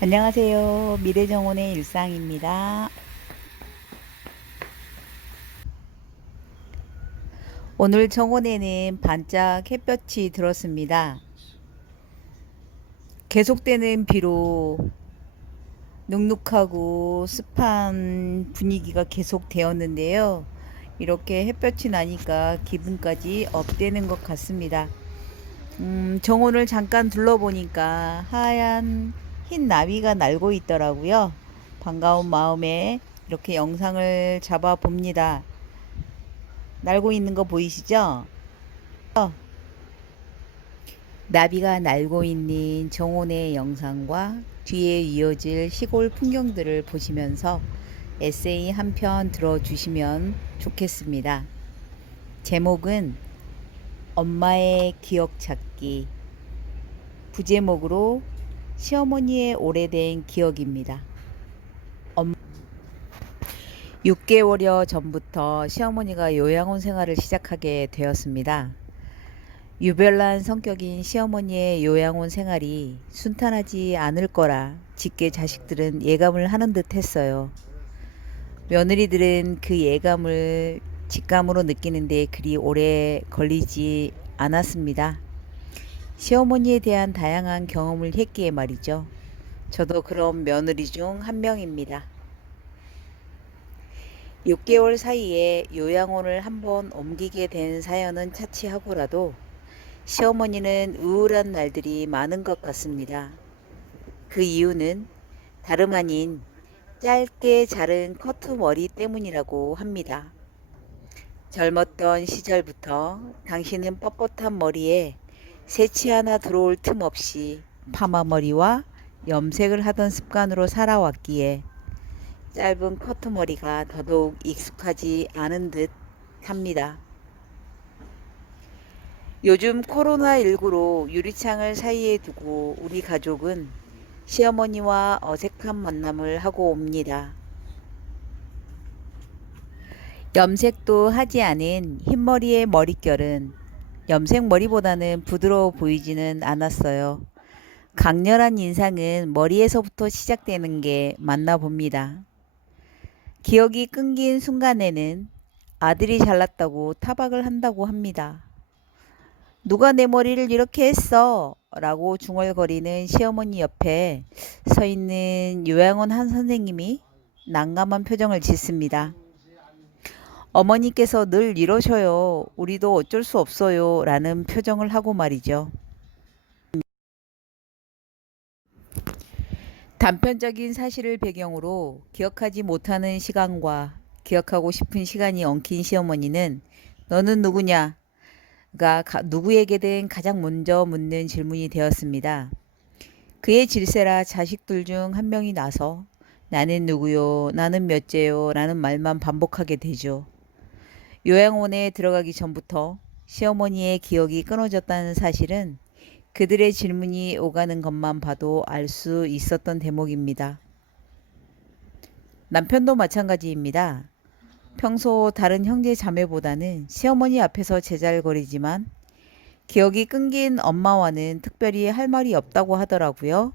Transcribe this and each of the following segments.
안녕하세요. 미래정원의 일상입니다. 오늘 정원에는 반짝 햇볕이 들었습니다. 계속되는 비로 눅눅하고 습한 분위기가 계속 되었는데요. 이렇게 햇볕이 나니까 기분까지 업되는 것 같습니다. 정원을 잠깐 둘러보니까 하얀 흰 나비가 날고 있더라고요. 반가운 마음에 이렇게 영상을 잡아 봅니다. 날고 있는 거 보이시죠? 나비가 날고 있는 정원의 영상과 뒤에 이어질 시골 풍경들을 보시면서 에세이 한 편 들어주시면 좋겠습니다. 제목은 엄마의 기억 찾기, 부제목으로 시어머니의 오래된 기억입니다. 6개월여 전부터 시어머니가 요양원 생활을 시작하게 되었습니다. 유별난 성격인 시어머니의 요양원 생활이 순탄하지 않을 거라 직계 자식들은 예감을 하는 듯 했어요. 며느리들은 그 예감을 직감으로 느끼는데 그리 오래 걸리지 않았습니다. 시어머니에 대한 다양한 경험을 했기에 말이죠. 저도 그런 며느리 중 한 명입니다. 6개월 사이에 요양원을 한번 옮기게 된 사연은 차치하고라도 시어머니는 우울한 날들이 많은 것 같습니다. 그 이유는 다름 아닌 짧게 자른 커트 머리 때문이라고 합니다. 젊었던 시절부터 당신은 뻣뻣한 머리에 새치 하나 들어올 틈 없이 파마머리와 염색을 하던 습관으로 살아왔기에 짧은 커트머리가 더더욱 익숙하지 않은 듯 합니다. 요즘 코로나19로 유리창을 사이에 두고 우리 가족은 시어머니와 어색한 만남을 하고 옵니다. 염색도 하지 않은 흰머리의 머릿결은 염색 머리보다는 부드러워 보이지는 않았어요. 강렬한 인상은 머리에서부터 시작되는 게 맞나 봅니다. 기억이 끊긴 순간에는 아들이 잘났다고 타박을 한다고 합니다. 누가 내 머리를 이렇게 했어? 라고 중얼거리는 시어머니 옆에 서 있는 요양원 한 선생님이 난감한 표정을 짓습니다. 어머니께서 늘 이러셔요. 우리도 어쩔 수 없어요. 라는 표정을 하고 말이죠. 단편적인 사실을 배경으로 기억하지 못하는 시간과 기억하고 싶은 시간이 엉킨 시어머니는 너는 누구냐? 가 누구에게든 가장 먼저 묻는 질문이 되었습니다. 그의 질세라 자식들 중 한 명이 나서 나는 누구요? 나는 몇째요? 라는 말만 반복하게 되죠. 요양원에 들어가기 전부터 시어머니의 기억이 끊어졌다는 사실은 그들의 질문이 오가는 것만 봐도 알 수 있었던 대목입니다. 남편도 마찬가지입니다. 평소 다른 형제 자매보다는 시어머니 앞에서 제잘거리지만 기억이 끊긴 엄마와는 특별히 할 말이 없다고 하더라고요.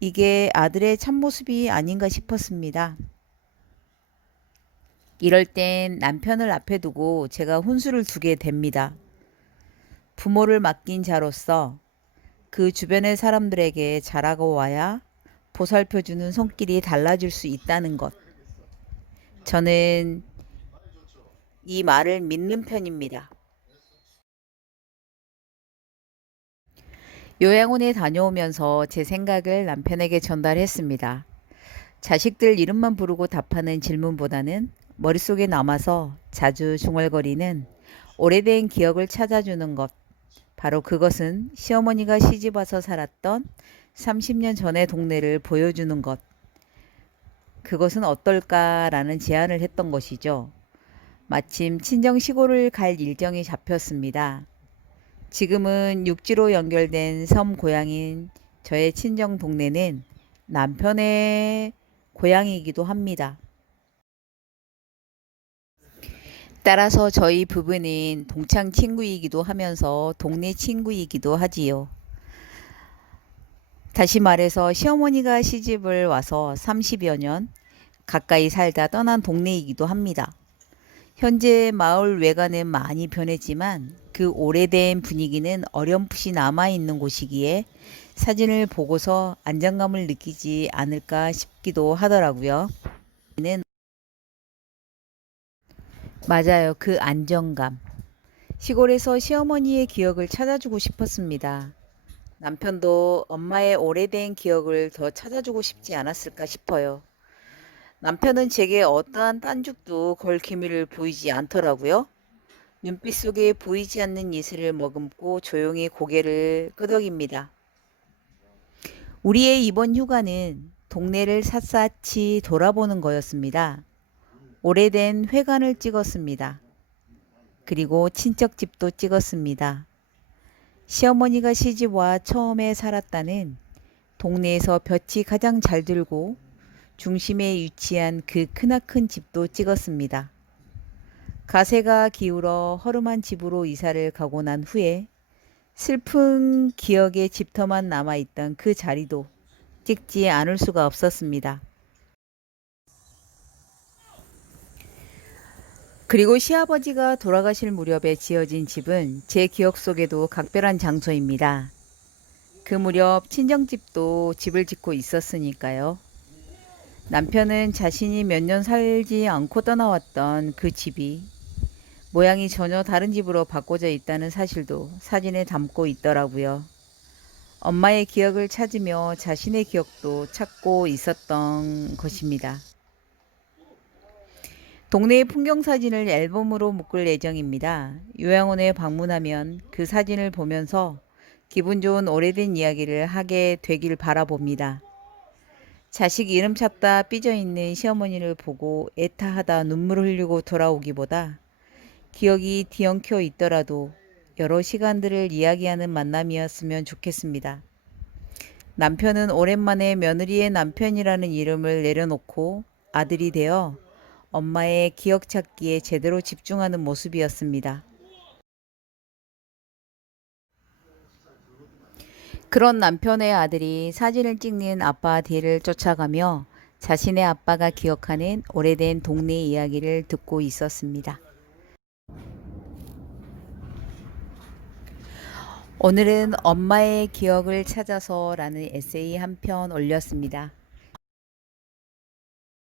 이게 아들의 참모습이 아닌가 싶었습니다. 이럴 땐 남편을 앞에 두고 제가 혼수를 두게 됩니다. 부모를 맡긴 자로서 그 주변의 사람들에게 잘하고 와야 보살펴주는 손길이 달라질 수 있다는 것. 저는 이 말을 믿는 편입니다. 요양원에 다녀오면서 제 생각을 남편에게 전달했습니다. 자식들 이름만 부르고 답하는 질문보다는 머릿속에 남아서 자주 중얼거리는 오래된 기억을 찾아주는 것. 바로 그것은 시어머니가 시집와서 살았던 30년 전의 동네를 보여주는 것. 그것은 어떨까라는 제안을 했던 것이죠. 마침 친정 시골을 갈 일정이 잡혔습니다. 지금은 육지로 연결된 섬 고향인 저의 친정 동네는 남편의 고향이기도 합니다. 따라서 저희 부부는 동창 친구이기도 하면서 동네 친구이기도 하지요. 다시 말해서 시어머니가 시집을 와서 30여 년 가까이 살다 떠난 동네이기도 합니다. 현재 마을 외관은 많이 변했지만 그 오래된 분위기는 어렴풋이 남아있는 곳이기에 사진을 보고서 안정감을 느끼지 않을까 싶기도 하더라고요. 맞아요. 그 안정감. 시골에서 시어머니의 기억을 찾아주고 싶었습니다. 남편도 엄마의 오래된 기억을 더 찾아주고 싶지 않았을까 싶어요. 남편은 제게 어떠한 딴죽도 걸 기미를 보이지 않더라고요. 눈빛 속에 보이지 않는 이슬을 머금고 조용히 고개를 끄덕입니다. 우리의 이번 휴가는 동네를 샅샅이 돌아보는 거였습니다. 오래된 회관을 찍었습니다. 그리고 친척집도 찍었습니다. 시어머니가 시집와 처음에 살았다는 동네에서 볕이 가장 잘 들고 중심에 위치한 그 크나큰 집도 찍었습니다. 가세가 기울어 허름한 집으로 이사를 가고 난 후에 슬픈 기억의 집터만 남아있던 그 자리도 찍지 않을 수가 없었습니다. 그리고 시아버지가 돌아가실 무렵에 지어진 집은 제 기억 속에도 각별한 장소입니다. 그 무렵 친정집도 집을 짓고 있었으니까요. 남편은 자신이 몇 년 살지 않고 떠나왔던 그 집이 모양이 전혀 다른 집으로 바꿔져 있다는 사실도 사진에 담고 있더라고요. 엄마의 기억을 찾으며 자신의 기억도 찾고 있었던 것입니다. 동네의 풍경 사진을 앨범으로 묶을 예정입니다. 요양원에 방문하면 그 사진을 보면서 기분 좋은 오래된 이야기를 하게 되길 바라봅니다. 자식 이름 찾다 삐져있는 시어머니를 보고 애타하다 눈물을 흘리고 돌아오기보다 기억이 뒤엉켜 있더라도 여러 시간들을 이야기하는 만남이었으면 좋겠습니다. 남편은 오랜만에 며느리의 남편이라는 이름을 내려놓고 아들이 되어 엄마의 기억 찾기에 제대로 집중하는 모습이었습니다. 그런 남편의 아들이 사진을 찍는 아빠 뒤를 쫓아가며 자신의 아빠가 기억하는 오래된 동네 이야기를 듣고 있었습니다. 오늘은 엄마의 기억을 찾아서라는 에세이 한 편 올렸습니다.